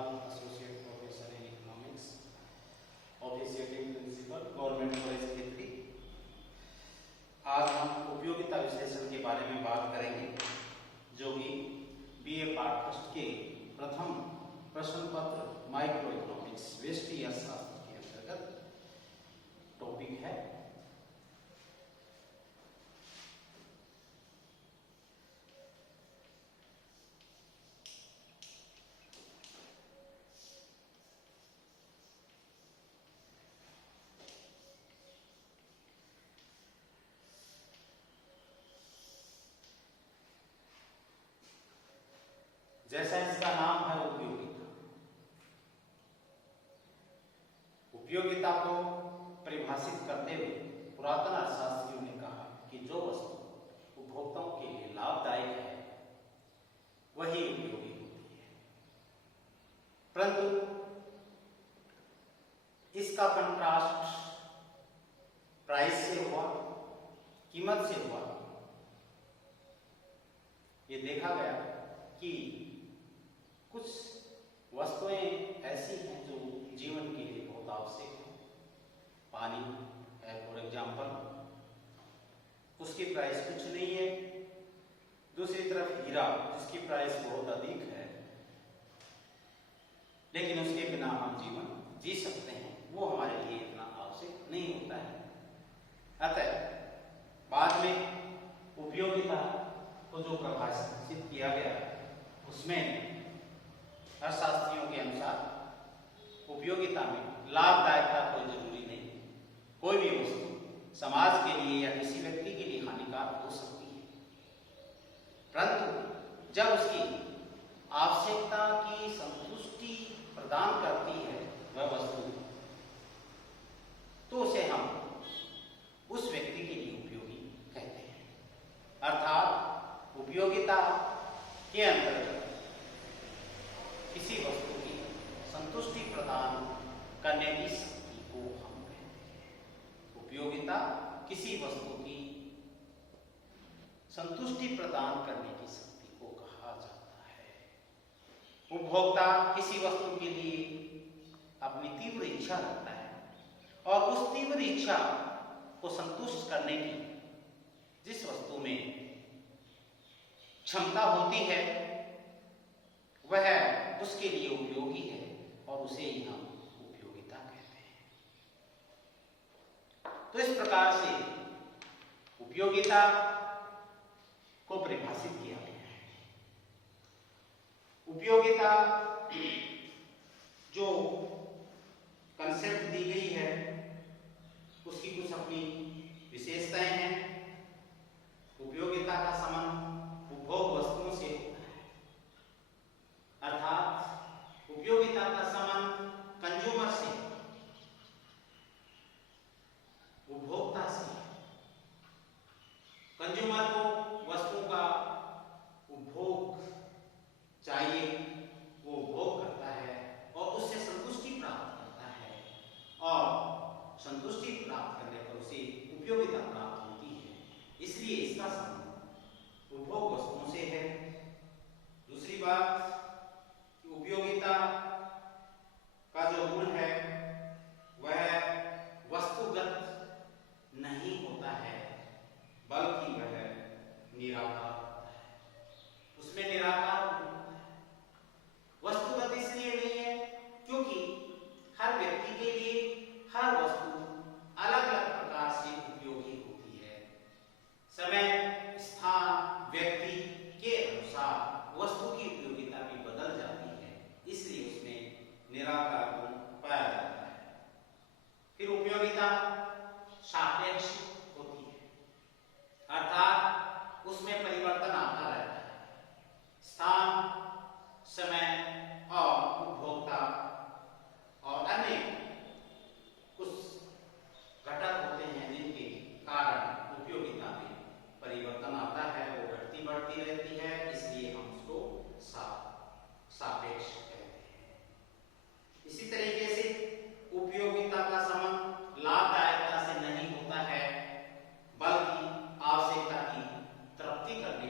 Agarwal, associate professor in economics, officiating principal, government college Khitri. आज हम उपयोगिता विश्लेषण के बारे में बात करेंगे, जो कि बीए पाठ्यक्रम के प्रथम प्रश्न पत्र माइक्रो इकोनॉमिक्स व्यष्टि अर्थशास्त्र के अंतर्गत टॉपिक है। जैसा इसका नाम है उपयोगिता। उपयोगिता को परिभाषित करते हुए पुरातन अर्थशास्त्रियों ने कहा कि जो वस्तु उपभोक्ताओं के लिए लाभदायक है वही उपयोगी होती है, परंतु इसका कंट्रास्ट प्राइस से हुआ, कीमत से हुआ। ये देखा गया कि कुछ वस्तुएं ऐसी हैं जो जीवन के लिए बहुत आवश्यक है। पानी है फॉर एग्जाम्पल, उसकी प्राइस कुछ नहीं है। दूसरी तरफ हीरा, जिसकी प्राइस बहुत अधिक है, लेकिन उसके बिना हम जीवन जी सकते हैं, वो हमारे लिए इतना आवश्यक नहीं होता है। अतः बाद में उपयोगिता को जो परिभाषित किया गया उसमें अर्थशास्त्रियों के अनुसार उपयोगिता में लाभदायकता कोई जरूरी नहीं। कोई भी वस्तु समाज के लिए या किसी व्यक्ति के लिए हानिकारक हो सकती है, परंतु जब उसकी आवश्यकता की संतुष्टि प्रदान करती है वह वस्तु, तो उसे हम उस व्यक्ति के लिए उपयोगी कहते हैं। अर्थात उपयोगिता के अंतर्गत किसी वस्तु की संतुष्टि प्रदान करने की शक्ति को हम कहते हैं। उपयोगिता किसी वस्तु की संतुष्टि प्रदान करने की शक्ति को कहा जाता है। उपभोक्ता किसी वस्तु के लिए अपनी तीव्र इच्छा रखता है और उस तीव्र इच्छा को संतुष्ट करने की जिस वस्तु में क्षमता होती है वह उसके लिए उपयोगी है और उसे ही हम उपयोगिता कहते हैं। तो इस प्रकार से उपयोगिता को परिभाषित किया गया है। उपयोगिता जो कंसेप्ट दी गई है उसकी कुछ अपनी विशेषताएं हैं। उपयोगिता का संबंध उपभोग वस्तुओं से होता है, अर्थात उपयोगिता का संबंध कंज्यूमर से, उपभोक्ता से। कंज्यूमर को वस्तु का उपभोग चाहिए, वो उपभोग करता है और उससे संतुष्टि प्राप्त करता है और संतुष्टि प्राप्त करने पर उसे उपयोगिता प्राप्त होती है। इसलिए इसका संबंध उपभोग वस्तुओं से है। दूसरी बात, उपयोगिता का जो गुण है वह वस्तुगत नहीं होता है, बल्कि वह निराकार होता है। उसमें निराकार होता है। वस्तुगत इसलिए नहीं है क्योंकि हर व्यक्ति के लिए हर वस्तु अलग अलग प्रकार से उपयोगी होती है। समय, स्थान, व्यक्ति के अनुसार वस्तु की उपयोगिता भी बदल जाती है, इसलिए उसमें निराकार गुण पाया जाता है। फिर उपयोगिता सापेक्ष होती है, अर्थात उसमें परिवर्तन आता रहता है। स्थान, समय और उपभोक्ता और अन्य कुछ घटक होते हैं जिनके कारण उपयोगिता में परिवर्तन आता है, वो घटती बढ़ती रहती है, इसलिए हम उसको सापेक्ष कहते हैं। इसी तरीके से उपयोगिता का संबंध लाभदायकता से नहीं होता है, बल्कि आवश्यकता की तृप्ति करने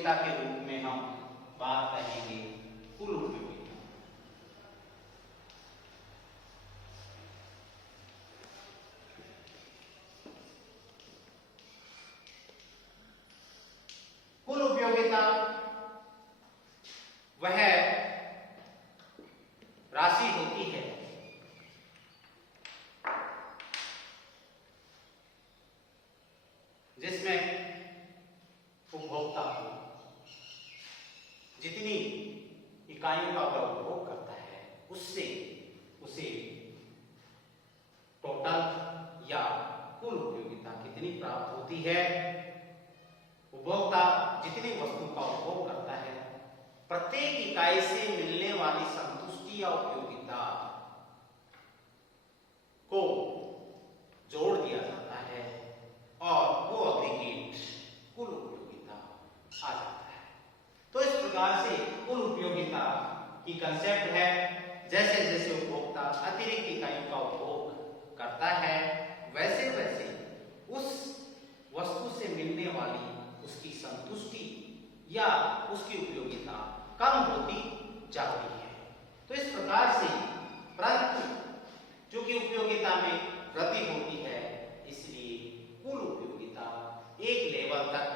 उपयोगिता के रूप में हम बात करेंगे कुल उपयोगिता। कुल उपयोगिता वह राशि होती है जिसमें उपभोक्ता को जितनी इकाइयों का वह उपभोग करता है उससे उसे टोटल या कुल उपयोगिता कितनी प्राप्त होती है। उपभोक्ता जितनी वस्तु का उपभोग करता है प्रत्येक इकाई से मिलने वाली संतुष्टि या उपयोगिता को जोड़ दिया जाता है और वो एग्रीगेट कुल उपयोगिता आ जाता है। तो इस प्रकार से कुल उपयोगिता की कंसेप्ट है जैसे जैसे उपभोक्ता अतिरिक्त इकाइयों का उपभोग करता है वैसे वैसे उस वस्तु से मिलने वाली उसकी संतुष्टि या उसकी उपयोगिता कम होती जाती है। तो इस प्रकार से परंतु चूंकि उपयोगिता में वृद्धि होती है इसलिए कुल उपयोगिता एक लेवल तक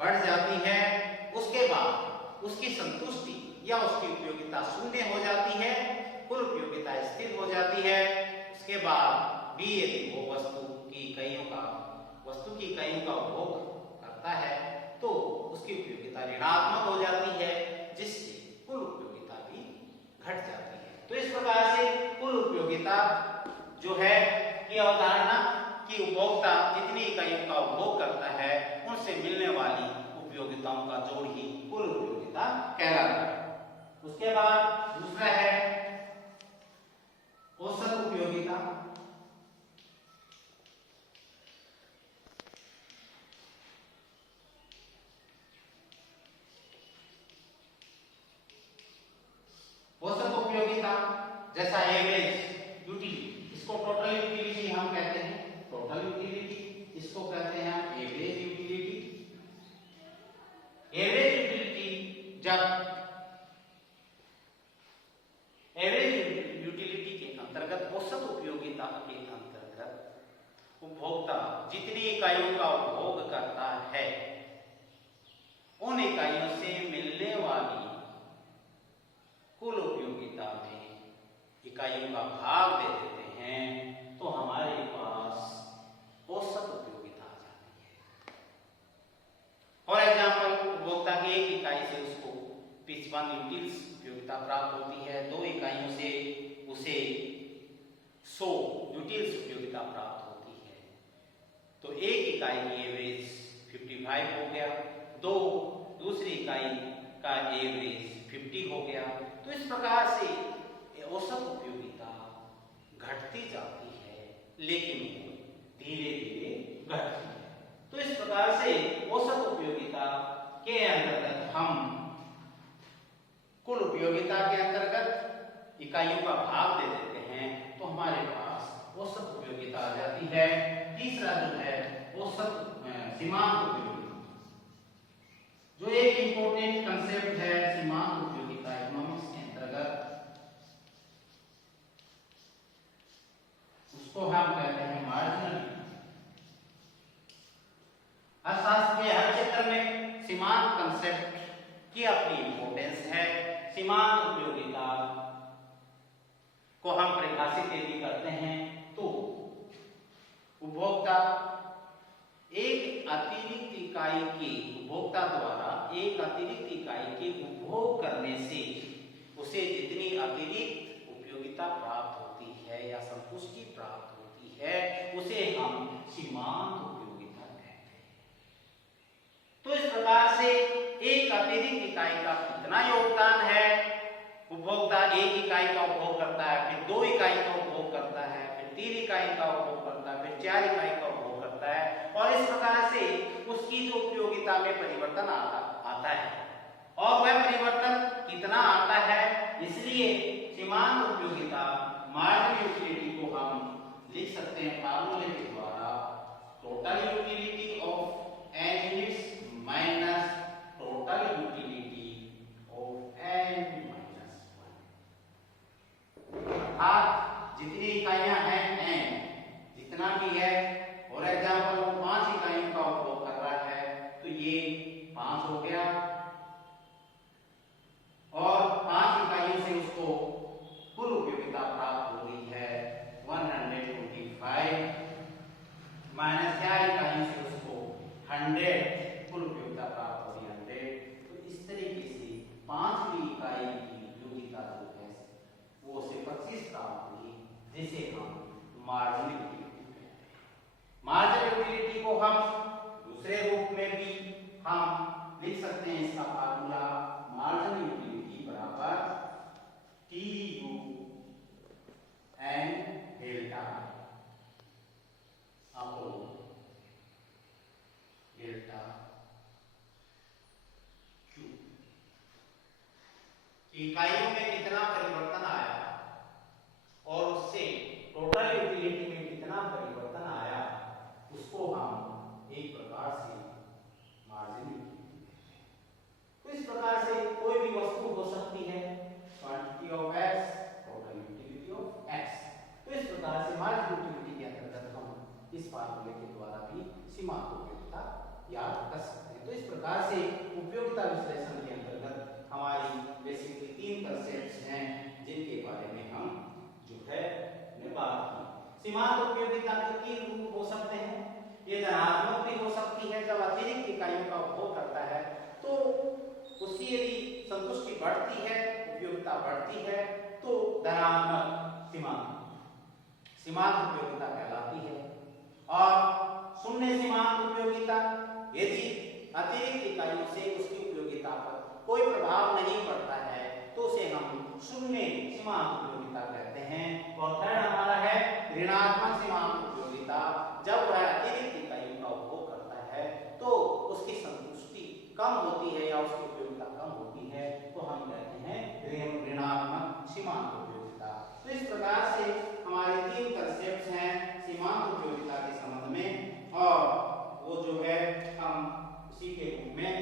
बढ़ जाती है। उसके बाद उसकी संतुष्टि या उसकी उपयोगिता शून्य हो जाती है, कुल उपयोगिता स्थिर हो जाती है। उसके बाद भी यदि वो वस्तु की इकाइयों का उपभोग करता है तो उसकी उपयोगिता ऋणात्मक हो जाती है जिससे कुल उपयोगिता भी घट जाती है। तो इस प्रकार से कुल उपयोगिता जो है की अवधारणा कि उपभोक्ता जितनी इकाइयों का उपभोग करता है उनसे मिलने वाली उपयोगिताओं का जोड़ ही कुल उपयोगिता कहलाता है। उसके बाद दूसरा है औसत उपयोगिता। औसत उपयोगिता जैसा एवरेज यूटिलिटी, इसको टोटल यूटिलिटी हम कहते हैं, टोटल यूटिलिटी इसको कहते हैं एवरेज यूटिलिटी। एवरेज यूटिलिटी जब एवरेज यूटिलिटी के अंतर्गत औसत उपयोगिता के अंतर्गत उपभोक्ता जितनी इकाइयों का उपभोग करता है उन इकाइयों से मिलने वाली कुल उपयोगिता में इकाइयों का भाग दे देते हैं तो हमारे पास औसत उपयोगिता आ जाती है। फॉर एग्जाम्पल उपभोक्ता की एक इकाई से उसको 55 यूटिल्स उपयोगिता प्राप्त होती है, 2 इकाइयों से उसे 100 यूटिल्स उपयोगिता प्राप्त होती है। तो एक इकाई की एवरेज 55 हो गया, दूसरी इकाई का एवरेज 50 हो गया। तो इस प्रकार से औसत उपयोगिता घटती जाती है लेकिन धीरे धीरे घटती है। तो इस प्रकार से औसत उपयोगिता के अंतर्गत हम कुल उपयोगिता के अंतर्गत इकाइयों का भाग दे देते हैं तो हमारे पास औसत उपयोगिता आ जाती है। तीसरा जो है औसत सीमांत उपयोगिता, जो एक इंपॉर्टेंट कंसेप्ट है सीमांत उपयोगिता इकोनॉमिक्स के अंतर्गत, उसको हम कहते हैं मार्जिनल। अर्थशास्त्र के हर क्षेत्र में सीमांत कंसेप्ट की अपनी इंपॉर्टेंस है। सीमांत उपयोगिता को हम परिभाषित यदि करते हैं तो उपभोक्ता एक अतिरिक्त इकाई की उपभोक्ता द्वारा एक अतिरिक्त इकाई के उपभोग करने से उसे जितनी अतिरिक्त उपयोगिता प्राप्त होती है या संतुष्टि प्राप्त होती है उसे हम सीमांत उपयोगिता कहते हैं। तो इस प्रकार से एक अतिरिक्त इकाई का कितना योगदान है, उपभोक्ता एक इकाई का उपभोग करता है, फिर 2 इकाई का उपभोग करता है, फिर 3 इकाई का उपभोग करता है, फिर 4 इकाई का उपभोग करता है और इस प्रकार से उसकी जो उपयोगिता में परिवर्तन आता है और वह परिवर्तन कितना आता है, इसलिए सीमांत उपयोगिता मार्जिनल यूटिलिटी को हम लिख सकते हैं फार्मूले के द्वारा, total utility of n units minus total हैं इसका फार्मूला, मार्जिनल यूटिलिटी बराबर TU n delta upon delta Q। इकाइयों में कितना परिवर्तन आया और उससे टोटल यूटिलिटी में कितना परिवर्तन आया, उसको हम एक प्रकार से मार्जिन यूटिलिटी कहते हैं। तो इस प्रकार से कोई भी वस्तु हो सकती है, quantity of x, total utility of x। तो इस प्रकार से मार्जिन यूटिलिटी के अंतर्गत हम इस फार्मूले के द्वारा भी सीमांत उपयोगिता याद कर सकते हैं। तो इस प्रकार से उपयोगिता विश्लेषण के अंतर्गत हमारी बेसिकली 3 कंसेप्ट्स हैं जिनके बारे में हम जो है ने बात की। सीमांत उपयोगिता के 3 रूप हो सकते हैं। ये धनात्मक भी हो सकती है, जब अतिरिक्त इकाइयों का उपभोग करता है तो उसकी यदि संतुष्टि बढ़ती है, उपयोगिता बढ़ती है, तो धनात्मक सीमांत उपयोगिता कहलाती है। और शून्य सीमांत उपयोगिता, यदि अतिरिक्त इकाइयों से उसकी उपयोगिता पर कोई प्रभाव नहीं पड़ता है तो उसे हम शून्य सीमांत उपयोगिता कहते हैं। और थर्ड हमारा है ऋणात्मक सीमांत उपयोगिता, जब वह अतिरिक्त इकाइयों का उपभोग करता है तो उसकी संतुष्टि कम होती है या उसकी उपयोगिता कम होती है, तो हम कहते हैं ऋणात्मक सीमांत उपयोगिता। तो इस प्रकार से हमारे 3 कंसेप्ट्स हैं सीमांत उपयोगिता के संबंध में, और वो जो है हम उसी के रूप में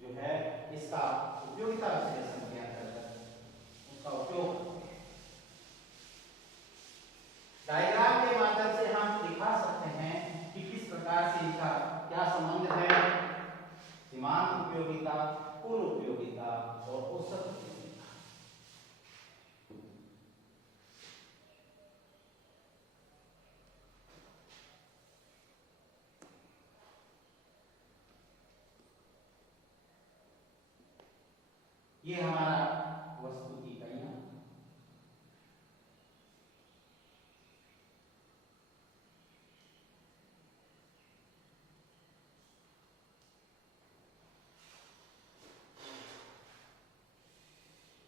जो है इसका उपयोगिता विश्लेषण के अंतर्गत उसका उपयोग डायग्राम के माध्यम से हम दिखा सकते हैं कि किस प्रकार से इसका क्या संबंध है। सीमांत उपयोगिता, कुल उपयोगिता और औसत उपयोगिता। ये हमारा वस्तु की इकाइयां,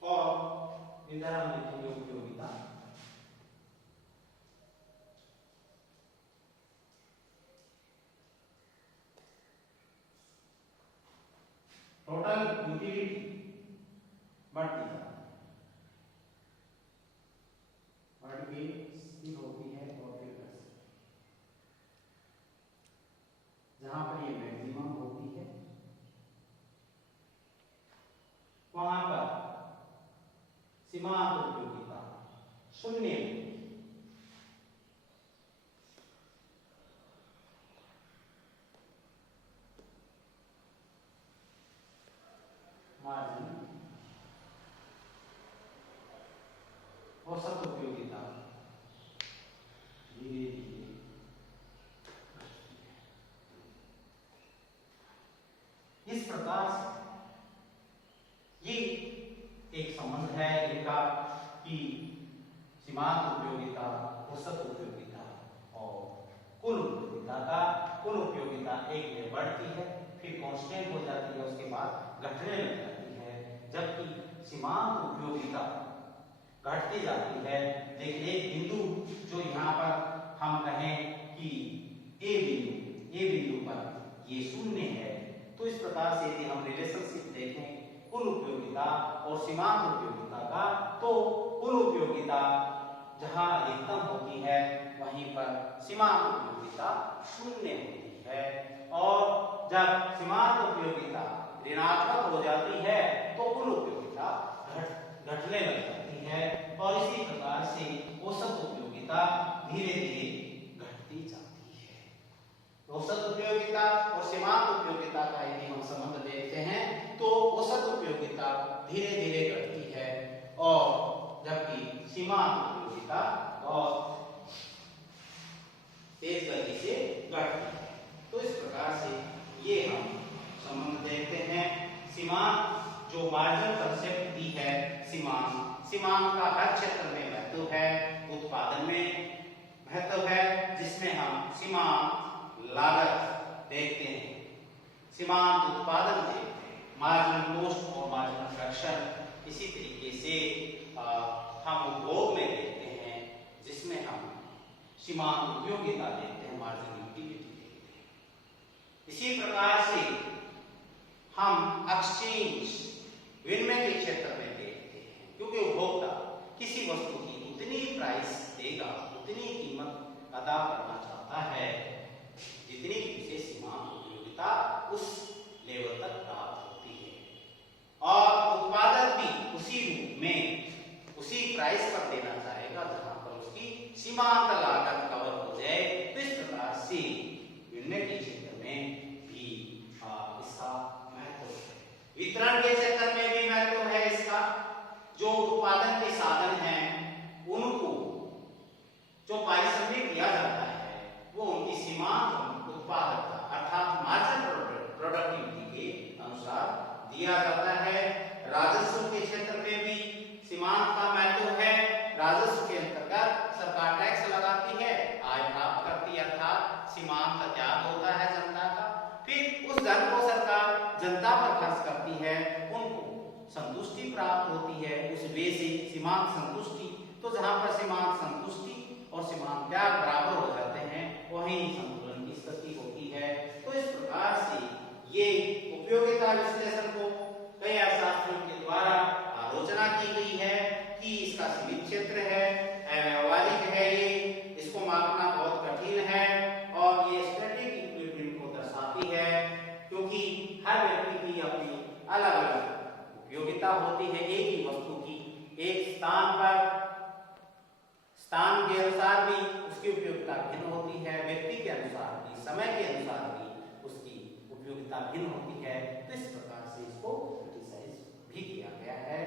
और इधर हम लिखेंगे उपयोगिता। टोटल यूटिलिटी बढ़ती जाती है, बढ़ के स्थिर होती है और फिर जहां पर ये मैक्सिमम होती है वहां पर सीमांत उपयोगिता शून्य होती है। मार्जिन औसत उपयोगिता धीरे धीरे इस प्रकार से ये एक संबंध है इनका कि सीमांत उपयोगिता, औसत उपयोगिता और कुल उपयोगिता का, कुल उपयोगिता एक में बढ़ती है फिर कांस्टेंट हो जाती है, उसके बाद घटने लग जाती है, जबकि सीमांत उपयोगिता घटती जाती है। लेकिन एक बिंदु जो यहाँ पर हम कहें कि ए बिंदु पर ये शून्य है, तो इस प्रकार से यदि हम रिलेशनशिप देखें कुल उपयोगिता और सीमांत उपयोगिता का, तो कुल उपयोगिता जहां अधिकतम होती है वहीं पर सीमांत उपयोगिता शून्य होती है, और जब सीमांत उपयोगिता ऋणात्मक हो जाती है तो कुल उपयोगिता घटने लग जाती है, और इसी प्रकार से औसत उपयोगिता धीरे धीरे घटती जाती है। औसत उपयोगिता और सीमांत उपयोगिता का यदि हम संबंध देखते हैं तो औसत उपयोगिता धीरे धीरे घटती है और जबकि सीमांत उपयोगिता बहुत तेज गति से घटती है। तो इस प्रकार से ये हम संबंध देखते हैं। सीमांत जो मार्जिनल कंसेप्ट दी है, सीमांत का हर क्षेत्र में महत्व है, उत्पादन में महत्व है, जिसमें हम सीमांत लागत देखते हैं, सीमांत उत्पादन देखते हैं, मार्जिनल कॉस्ट और मार्जिनल फ्रैक्शन इसी तरीके से हम उपभोग में देखते हैं, जिसमें हम सीमांत उपयोगिता देखते हैं, मार्जिनल यूटिलिटी देखते हैं। इसी प्रकार से हम एक्सचेंज विनिमय के क्षेत्र में देखते हैं, क्योंकि उपभोक्ता किसी वस्तु की उतनी प्राइस देगा, उतनी कीमत अदा करना चाहता है जितनी उसे सीमांत उपयोगिता उस लेवल तक प्राप्त होती है, और उत्पादक भी उसी रूप में उसी प्राइस पर देना चाहेगा जहां पर उसकी सीमांत लागत कवर हो जाए। तो इस प्रकार से विनिमय के क्षेत्र में भी इसका महत्व है। वितरण के क्षेत्र में भी महत्व है इसका। जो उत्पादन के साधन हैं उनको जो पारिश्रमिक दिया जाता है वो उनकी सीमांत उत्पादकता अर्थात मार्जिनल प्रोडक्टिविटी के अनुसार दिया जाता है। राजस्व के क्षेत्र में भी सीमांत का महत्व है। राजस्व के अंतर्गत सरकार टैक्स लगाती है, आय प्राप्त करती है, अर्थात सीमांत का त्याग होता है जनता का। फिर उस धन को सरकार जनता पर खर्च करती है, उनको संतुष्टि प्राप्त होती है उस वे से, सीमांत संतुष्टि। तो जहां पर सीमांत संतुष्टि और सीमांत त्याग बराबर हो जाते हैं वहीं संतुलन की स्थिति होती है। तो इस प्रकार से ये उपयोगिता विश्लेषण को कई अर्थशास्त्रियों के द्वारा आलोचना की गई है कि इसका सीमित क्षेत्र है, व्यावहारिक है, ये इसको मापना बहुत कठिन है और ये स्टैटिक इक्विलिब्रियम को दर्शाती है, क्योंकि हर व्यक्ति की अपनी अलग अलग उपयोगिता होती है। एक ही वस्तु की एक स्थान के अनुसार भी उसकी उपयोगिता भिन्न होती है, व्यक्ति के अनुसार भी, समय के अनुसार भी उसकी उपयोगिता भिन्न होती है। तो इस प्रकार से इसको क्रिटिसाइज भी किया गया है।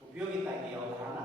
उपयोगिता की अवधारणा